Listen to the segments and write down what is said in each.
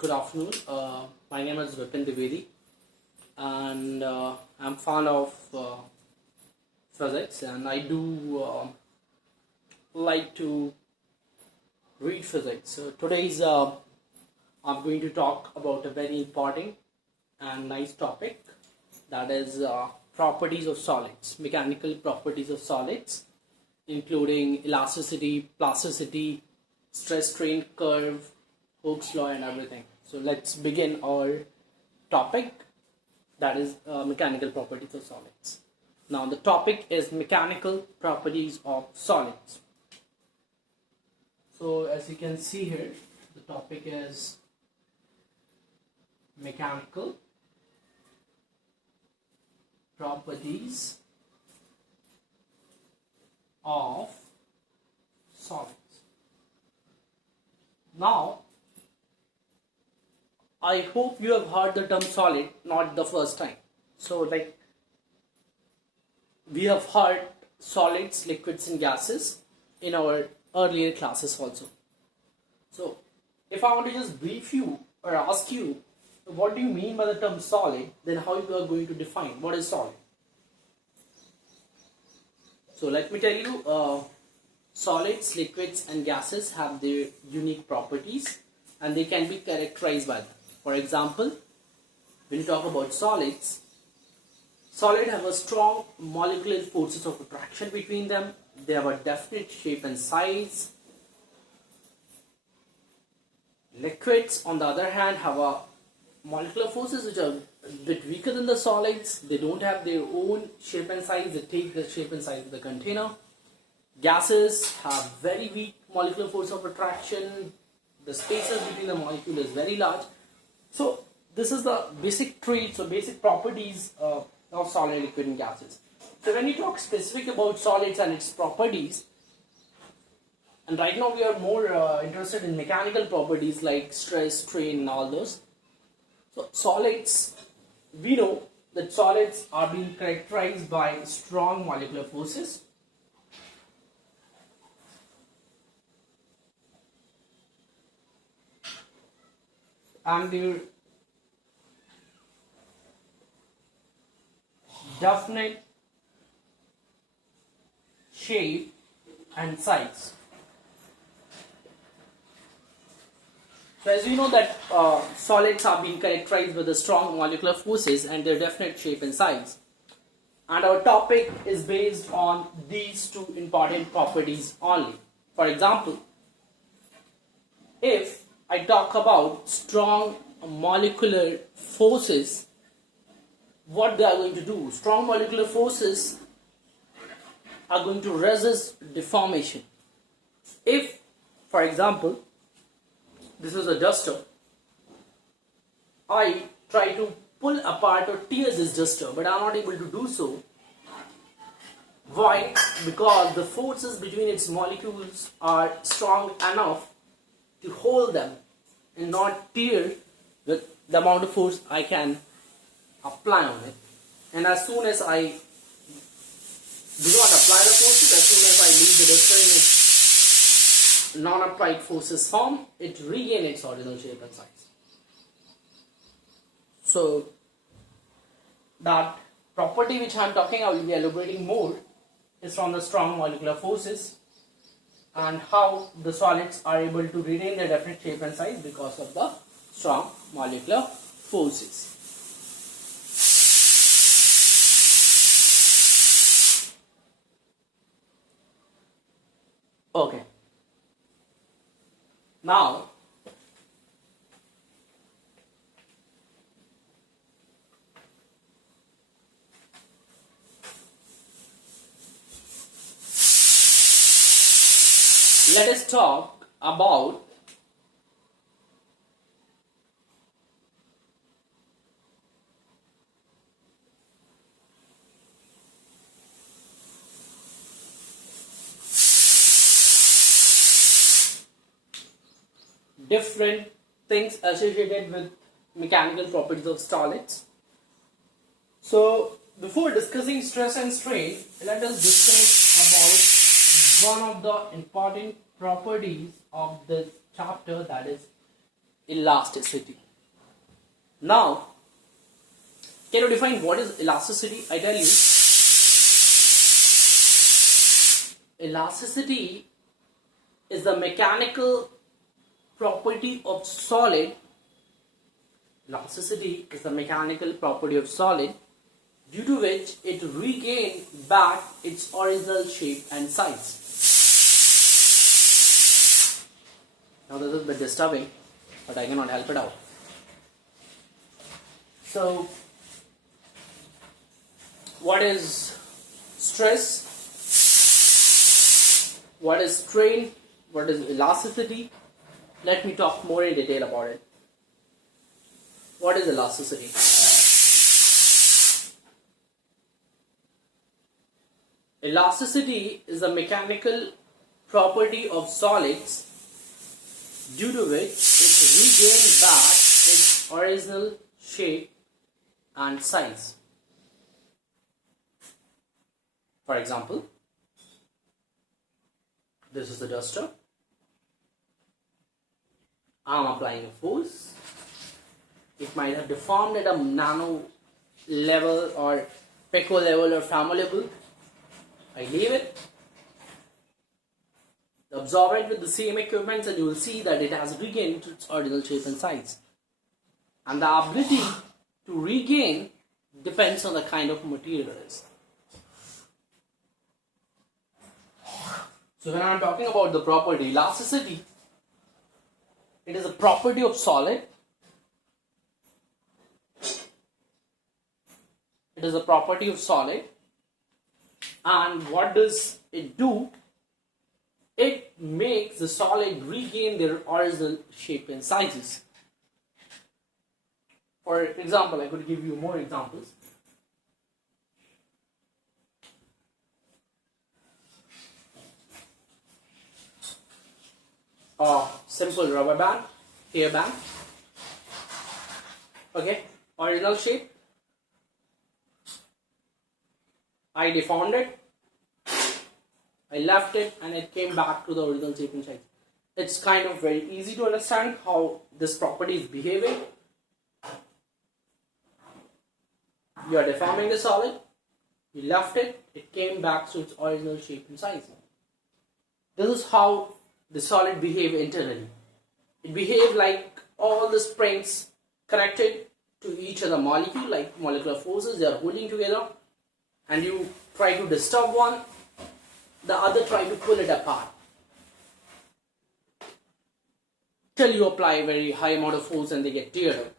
Good afternoon. My name is Vipin Dwivedi, and I'm fond of physics, and I do like to read physics. So today's I'm going to talk about a very important and nice topic, that is properties of solids, mechanical properties of solids, including elasticity, plasticity, stress strain curve, Hooke's law, and everything. So let's begin our topic, that is mechanical properties of solids. Now the topic is mechanical properties of solids. So as you can see here, the topic is mechanical properties of solids. Now, I hope you have heard the term solid not the first time. So we have heard solids, liquids and gases in our earlier classes also. So if I want to just brief you or ask you what do you mean by the term solid, then how you are going to define what is solid. So let me tell you, solids, liquids and gases have their unique properties and they can be characterized by them. For example, when you talk about solids, solids have a strong molecular forces of attraction between them. They have a definite shape and size. Liquids, on the other hand, have a molecular forces which are a bit weaker than the solids. They don't have their own shape and size. They take the shape and size of the container. Gases have very weak molecular force of attraction. The spaces between the molecule is very large. So this is the basic traits or basic properties of solid, liquid and gases. So when you talk specific about solids and its properties, and right now we are more interested in mechanical properties like stress, strain and all those. So solids, we know that solids are being characterized by strong molecular forces. And their definite shape and size. So as we know that solids are being characterized by the strong molecular forces and their definite shape and size. And our topic is based on these two important properties only. For example, if I talk about strong molecular forces, what they are going to do? Strong molecular forces are going to resist deformation. If, for example, this is a duster, I try to pull apart or tear this duster, but I am not able to do so. Why? Because the forces between its molecules are strong enough to hold them and not tear with the amount of force I can apply on it. And as soon as I do not apply the forces, as soon as I leave the duster in its non-applied forces form, it regains its original shape and size. So that property which I am talking, I will be elaborating more, is from the strong molecular forces and how the solids are able to retain their definite shape and size because of the strong molecular forces. Okay. Now, let us talk about different things associated with mechanical properties of solids. So before discussing stress and strain, let us discuss about one of the important properties of this chapter, that is elasticity. Now, can you define what is elasticity? I tell you, elasticity is the mechanical property of solid. Elasticity is the mechanical property of solid due to which it regains back its original shape and size. Now this is a bit disturbing, but I cannot help it out. So, what is stress? What is strain? What is elasticity? Let me talk more in detail about it. What is elasticity? Elasticity is a mechanical property of solids due to which it regains back its original shape and size. For example, this is the duster. I am applying a force. It might have deformed at a nano level or pico level or femto level. I leave it, absorb it with the same equipment, and you will see that it has regained its original shape and size. And the ability to regain depends on the kind of material it is. So when I am talking about the property elasticity, it is a property of solid. It is a property of solid. And what does it do? It makes the solid regain their original shape and sizes. For example, I could give you more examples. A simple rubber band, hair band. Okay, original shape. I deformed it, I left it, and it came back to the original shape and size. It's kind of very easy to understand how this property is behaving. You are deforming the solid, you left it, it came back to its original shape and size. This is how the solid behave internally. It behaves like all the springs connected to each other molecule, like molecular forces, they are holding together. And you try to disturb one, the other try to pull it apart. Till you apply a very high amount of force and they get teared up.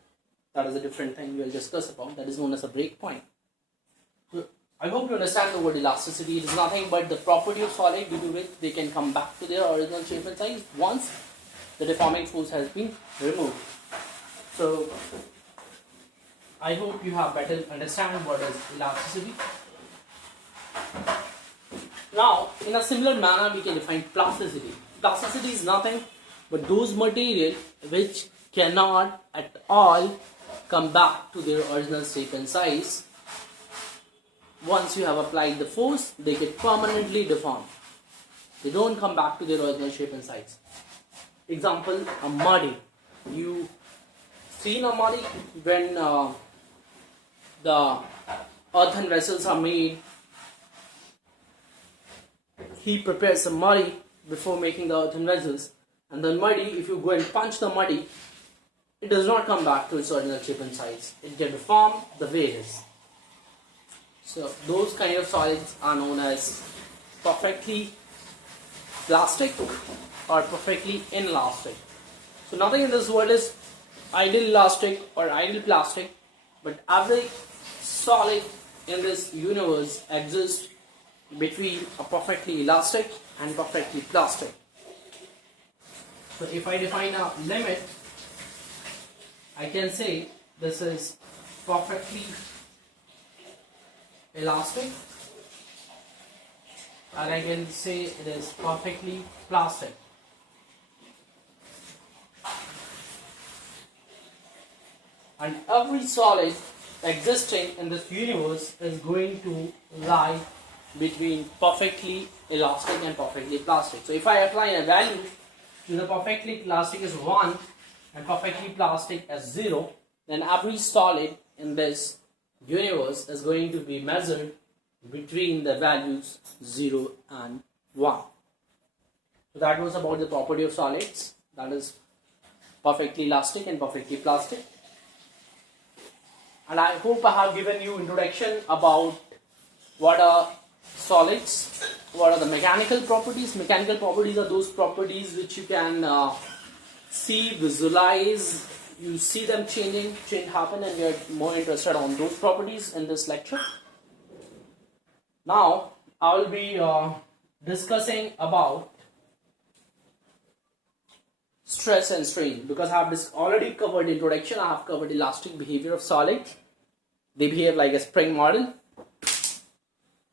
That is a different thing we will discuss about. That is known as a break point. So I hope you understand the word elasticity. It is nothing but the property of solid due to which they can come back to their original shape and size once the deforming force has been removed. So I hope you have better understand what is elasticity. Now, in a similar manner, we can define plasticity. Plasticity is nothing but those material which cannot at all come back to their original shape and size. Once you have applied the force, they get permanently deformed. They don't come back to their original shape and size. Example, a muddy. You seen a muddy when the earthen vessels are made. He prepares some muddy before making the earthen vessels, and then muddy, if you go and punch the muddy, it does not come back to its original shape and size. It gets deformed the way it is. So those kind of solids are known as perfectly plastic or perfectly inelastic. So nothing in this world is ideal elastic or ideal plastic, but every solid in this universe exists between a perfectly elastic and perfectly plastic. So if I define a limit, I can say this is perfectly elastic, and I can say it is perfectly plastic. And every solid existing in this universe is going to lie between perfectly elastic and perfectly plastic. So if I apply a value, the perfectly elastic is 1, and perfectly plastic as 0, then every solid in this universe is going to be measured between the values 0 and 1. So that was about the property of solids, that is perfectly elastic and perfectly plastic. And I hope I have given you introduction about what are solids, what are the mechanical properties. Mechanical properties are those properties which you can see, visualize, you see them change happen, and you're more interested on those properties in this lecture. Now I will be discussing about stress and strain, because I have already covered introduction. I have covered elastic behavior of solids. They behave like a spring model.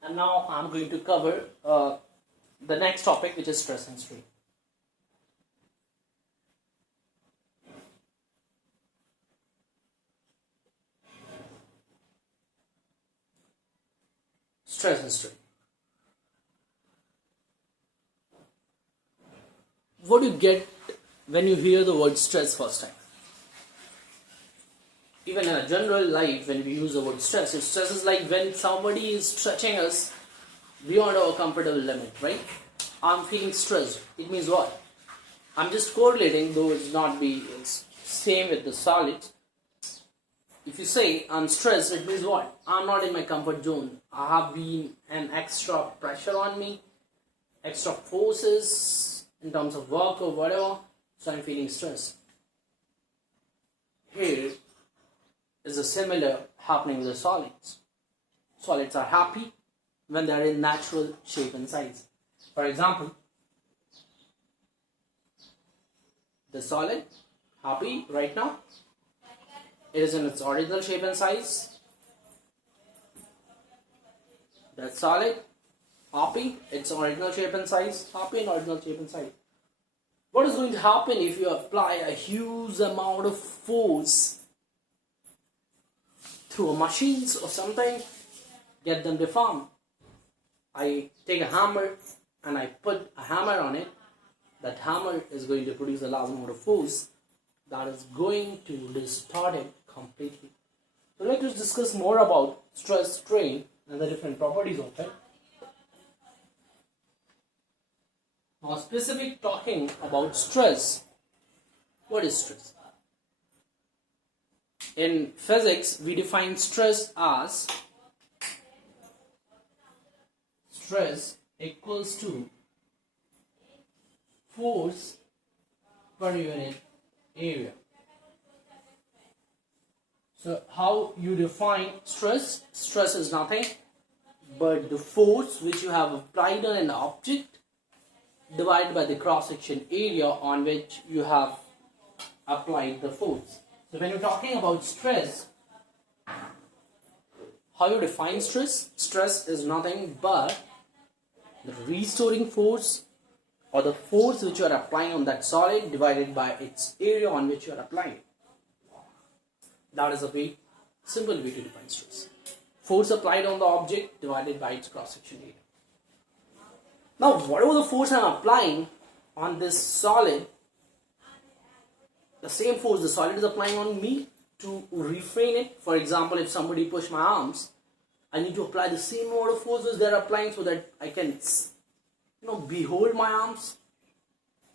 And now I'm going to cover the next topic, which is stress and strain. Stress and strain. What do you get when you hear the word stress first time? Even in a general life, when we use the word stress, stress is like when somebody is stretching us beyond our comfortable limit, right? I'm feeling stressed. It means what? I'm just correlating, though it's same with the solids. If you say I'm stressed, it means what? I'm not in my comfort zone. I have been an extra pressure on me, extra forces in terms of work or whatever, so I'm feeling stressed. Here is a similar happening with the solids. Solids are happy when they are in natural shape and size. For example, the solid, happy right now, it is in its original shape and size. That solid, happy, its original shape and size, happy in original shape and size. What is going to happen if you apply a huge amount of force through machines or something, get them deformed? I take a hammer and I put a hammer on it. That hammer is going to produce a large amount of force that is going to distort it completely. So let us discuss more about stress, strain, and the different properties of it. Now, specific talking about stress. What is stress? In physics, we define stress as stress equals to force per unit area. So how you define stress? Stress is nothing but the force which you have applied on an object divided by the cross-section area on which you have applied the force. So when you're talking about stress, how you define stress? Stress is nothing but the restoring force or the force which you are applying on that solid divided by its area on which you are applying. That is a very simple way to define stress. Force applied on the object divided by its cross-section area. Now, whatever the force I am applying on this solid, the same force the solid is applying on me to refrain it. For example, if somebody push my arms, I need to apply the same amount of force which they are applying so that I can, behold my arms.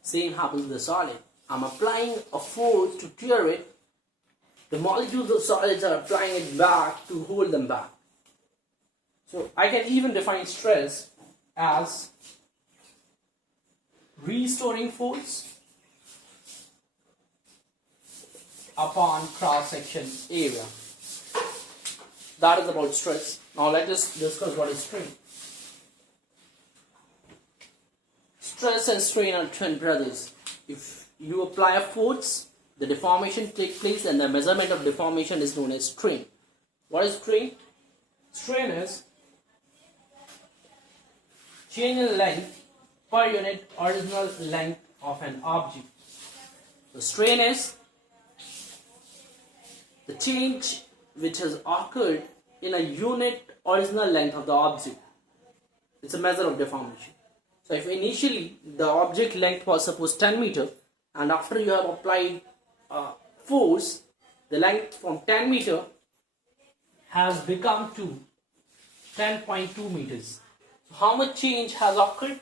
Same happens with the solid. I'm applying a force to tear it. The molecules of solids are applying it back to hold them back. So I can even define stress as restoring force upon cross-section area. That is about stress. Now let us discuss what is strain. Stress and strain are twin brothers. If you apply a force, the deformation takes place, and the measurement of deformation is known as strain. What is strain? Strain is change in length per unit original length of an object. The strain is the change which has occurred in a unit original length of the object. It's a measure of deformation. So if initially the object length was suppose 10 meter, and after you have applied force, the length from 10 meter has become to 10.2 meters. So how much change has occurred?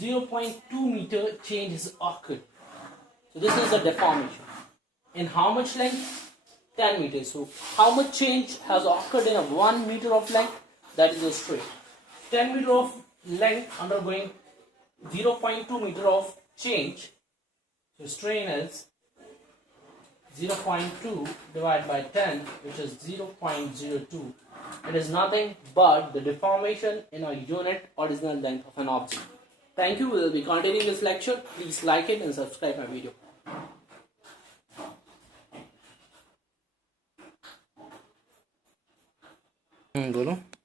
0.2 meter change has occurred. So this is the deformation. In how much length? 10 meters. So how much change has occurred in a 1 meter of length? That is a strain. 10 meter of length undergoing 0.2 meter of change. So strain is 0.2 divided by 10, which is 0.02. It is nothing but the deformation in a unit original length of an object. Thank you. We will be continuing this lecture. Please like it and subscribe my video. बोलो